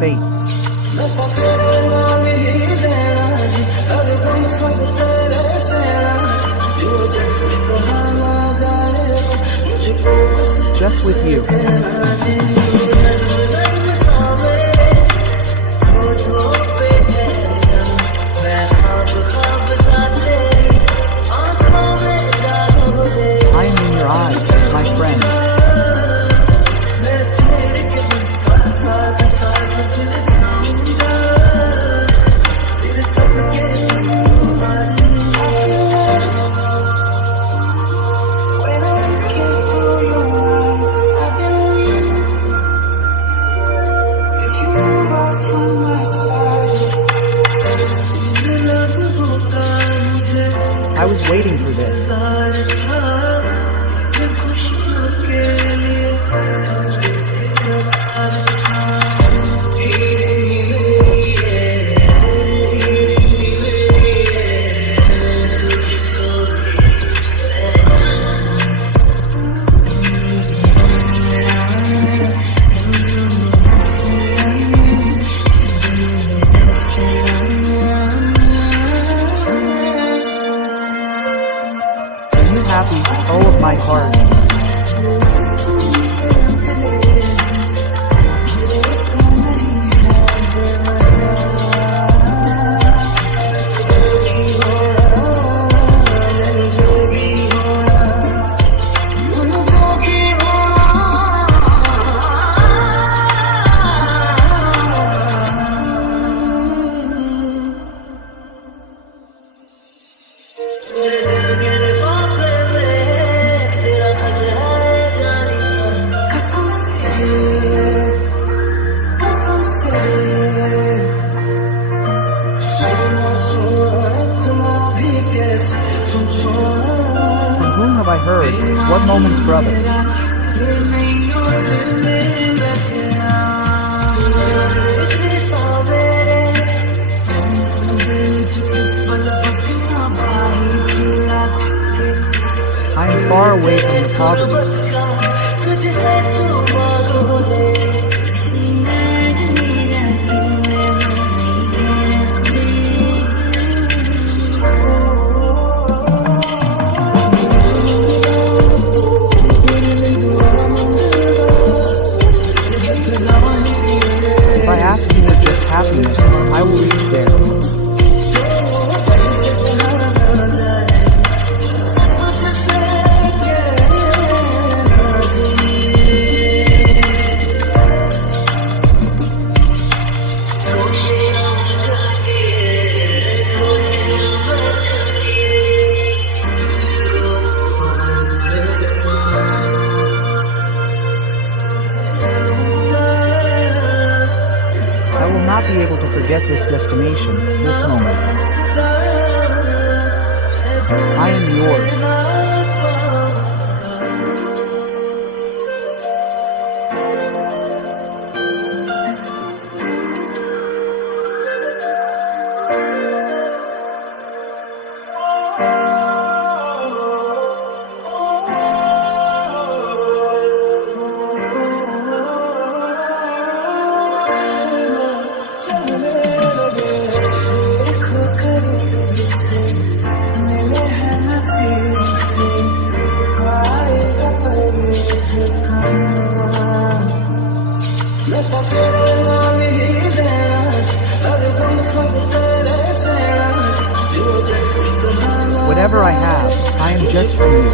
fate. Just with you. I am in your eyes, my friends. I was waiting for this. Happy, oh of my heart. From whom have I heard? What moment's brother? I am far away from the poverty. If I ask you for just happiness, I will reach there. I will not be able to forget this destination, this moment. I am yours. Whatever I have, I am just for you.